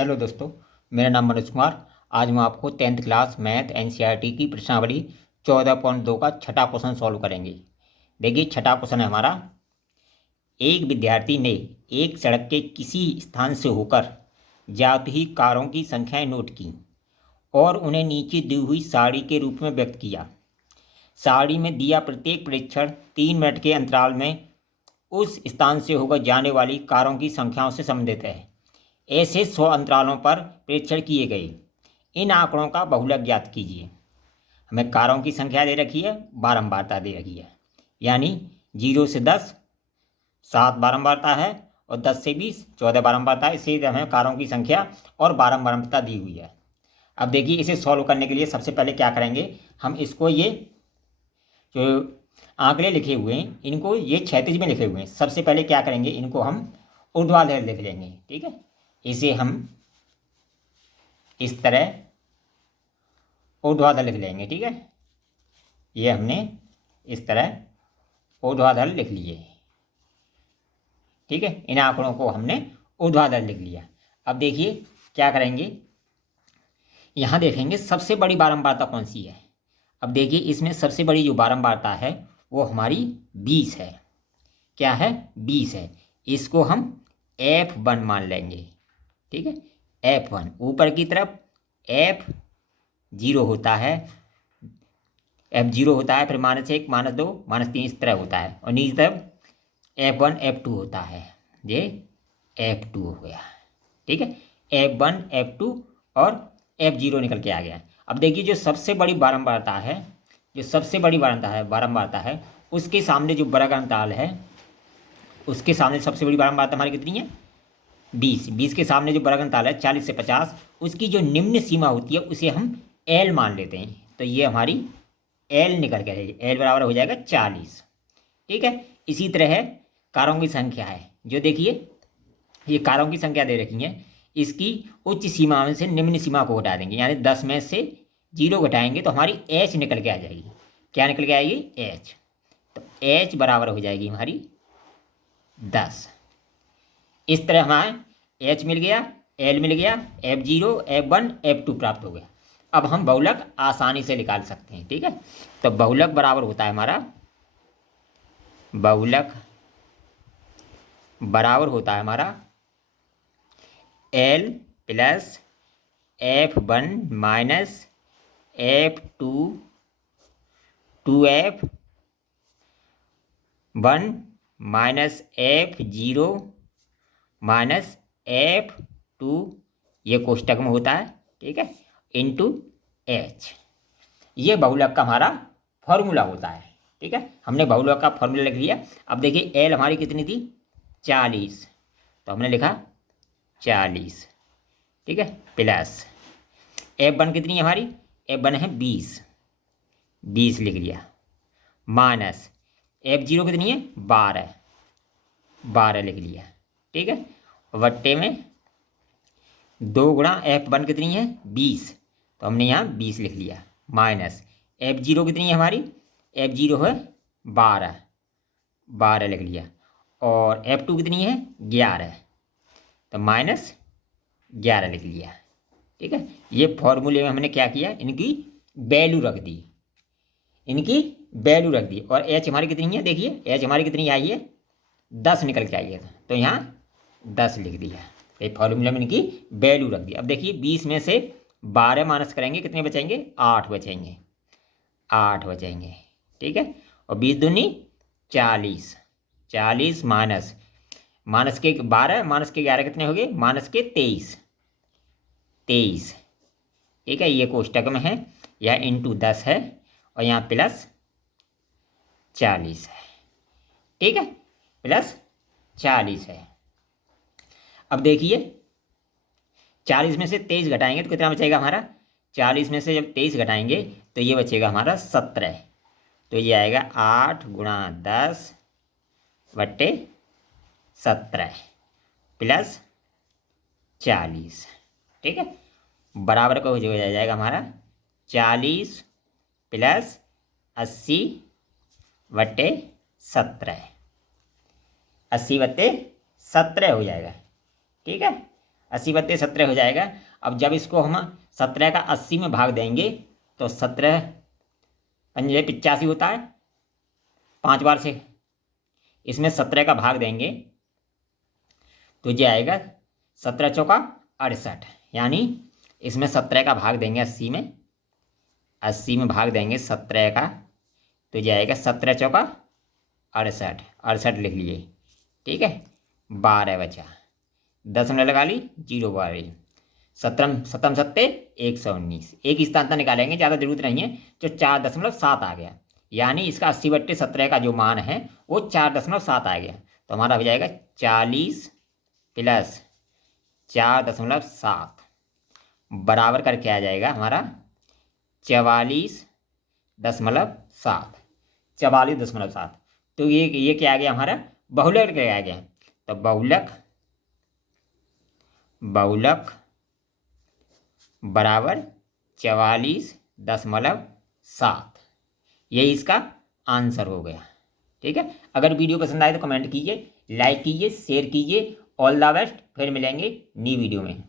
Hello दोस्तों, मेरा नाम मनोज कुमार। आज मैं आपको 10th क्लास मैथ एनसीईआरटी की प्रश्नावली 14.2 का छठा क्वेश्चन सॉल्व करेंगे। देखिए, छठा क्वेश्चन है हमारा। एक विद्यार्थी ने एक सड़क के किसी स्थान से होकर जाती हुई कारों की संख्याएं नोट की और उन्हें नीचे दी हुई सारणी के रूप में व्यक्त किया। सारणी में दिया प्रत्येक प्रेक्षण 3 मिनट के अंतराल में उस स्थान से होकर जाने वाली कारों की संख्याओं से संबंधित है। ऐसे 100 अंतरालों पर प्रेक्षण किए गए। इन आंकड़ों का बहुलक ज्ञात कीजिए। हमें कारों की संख्या दे रखी है, बारंबारता दे रखी है, यानी 0 से 10 7 बारंबारता है और 10 से 20 14 बारंबारता है। इसे हमें कारों की संख्या और बारंबारता दी हुई है। अब देखिए, इसे सॉल्व करने के लिए सबसे पहले क्या करेंगे, हम इसको ये जो आंकड़े लिखे हुए हैं इनको ये क्षैतिज में लिखे हुए हैं। सबसे पहले क्या करेंगे, इनको हम ऊर्ध्वाधर लिख लेंगे। ठीक है, इसे हम इस तरह ऊर्ध्वाधर लिख लेंगे। ठीक है, ये हमने इस तरह ऊर्ध्वाधर लिख लिए। ठीक है, इन आंकड़ों को हमने ऊर्ध्वाधर लिख लिया। अब देखिए क्या करेंगे, यहाँ देखेंगे सबसे बड़ी बारंबारता कौन सी है। अब देखिए, इसमें सबसे बड़ी जो बारंबारता है वो हमारी 20 है। क्या है? 20 है। इसको हम F1 मान लेंगे। ठीक है, F1 ऊपर की तरफ F0 होता है, F0 होता है, फिर -1 -2 -3 इस तरह होता है, और नीचे तरफ F1 F2 होता है। ये F2 हो गया। ठीक है, F1 F2 और F0 निकल के आ गया। अब देखिए, जो सबसे बड़ी बारंबारता है, जो सबसे बड़ी बारंबारता है उसके सामने जो वर्ग अंतराल है, उसके सामने सबसे बड़ी बारंबारता हमारी कितनी है? 20। 20 के सामने जो वर्ग अंतराल है 40 से 50, उसकी जो निम्न सीमा होती है उसे हम L मान लेते हैं। तो ये हमारी L निकल के आएगी। L बराबर हो जाएगा 40। ठीक है, इसी तरह है कारों की संख्या है। जो देखिए, ये कारों की संख्या दे रखी है, इसकी उच्च सीमा में से निम्न सीमा को घटा देंगे, यानी 10 में से 0 घटाएंगे तो हमारी H निकल के आ जाएगी। क्या निकल के आएगी? H। तो H बराबर हो जाएगी हमारी 10। इस तरह हमारा H मिल गया, L मिल गया, F0 F1 F2 प्राप्त हो गया। अब हम बहुलक आसानी से निकाल सकते हैं। ठीक है, तो बहुलक बराबर होता है हमारा, बहुलक बराबर होता है हमारा L plus F1 minus F2 2F1 minus F0 minus F2, ये कोष्टक में होता है। ठीक है, इंटू H। ये बहुलक का हमारा फॉर्मूला होता है। ठीक है, हमने बहुलक का फॉर्मूला लिख लिया। अब देखिए, L हमारी कितनी थी? 40, तो हमने लिखा 40। ठीक है, प्लस F1 कितनी है हमारी? F1 है 20, 20 लिख लिया, माइनस F0 कितनी है? 12, 12 लिख लिया। ठीक है, वट्टे में 2 गुणा F1 कितनी है? 20, तो हमने यहाँ 20 लिख लिया, माइनस F0 कितनी है हमारी? F0 है 12, 12 लिख लिया, और F2 कितनी है? 11, तो माइनस 11 लिख लिया। ठीक है, ये फॉर्मूले में हमने क्या किया, इनकी वैल्यू रख दी, इनकी वैल्यू रख दी। और H हमारी कितनी है? देखिए, H हमारी कितनी आई है? 10 निकल के आई है, तो यहाँ 10 लिख दिया। ये फॉर्मूला में इनकी वैल्यू रख दी। अब देखिए, 20 में से 12 माइनस करेंगे, कितने बचेंगे? 8 बचेंगे, 8 बचेंगे। ठीक है, और 20 दूनी 40, 40 माइनस माइनस के 12 माइनस के 11 कितने हो गए? माइनस के 23, 23। ठीक है, ये कोष्टक में है, यह इंटू 10 है, और यहाँ प्लस 40 है। ठीक है, प्लस 40 है। अब देखिए, 40 में से 23 घटाएंगे तो कितना बचेगा हमारा? 40 में से जब 23 घटाएंगे तो ये बचेगा हमारा 17। तो ये आएगा 8 गुणा 10 बट्टे 17 प्लस 40। ठीक है, बराबर का हो जाएगा हमारा 40 प्लस 80 बट्टे 17, 80 बट्टे 17 हो जाएगा। ठीक है, 80/17 हो जाएगा। अब जब इसको हम 17 का 80 में भाग देंगे तो 17 पंजे 85 होता है 5 बार से। इसमें 17 का भाग देंगे तो ये आएगा 17 चौका 68, यानी इसमें 17 का भाग देंगे 80 में भाग देंगे 17 का, तो ये आएगा 17 चौका 68, 68 लिख लिए, ठीक है। 12 बचा, 10 में लगा ली, 0 12, 17 सत्ते 119, एक स्थान तक निकालेंगे, ज़्यादा जरूरत नहीं है, जो 4.7 आ गया, यानी इसका 80/17 का जो मान है वो 4.7 आ गया। तो हमारा हो जाएगा 40 + 4.7 बराबर करके आ जाएगा हमारा 44.7, 44.7। तो ये क्या आ गया हमारा, बहुलक क्या आ गया। तो बहुलक बराबर 44.7, यही इसका आंसर हो गया, ठीक है। अगर वीडियो पसंद आए तो कमेंट कीजिए, लाइक कीजिए, शेयर कीजिए। ऑल द बेस्ट, फिर मिलेंगे नई वीडियो में।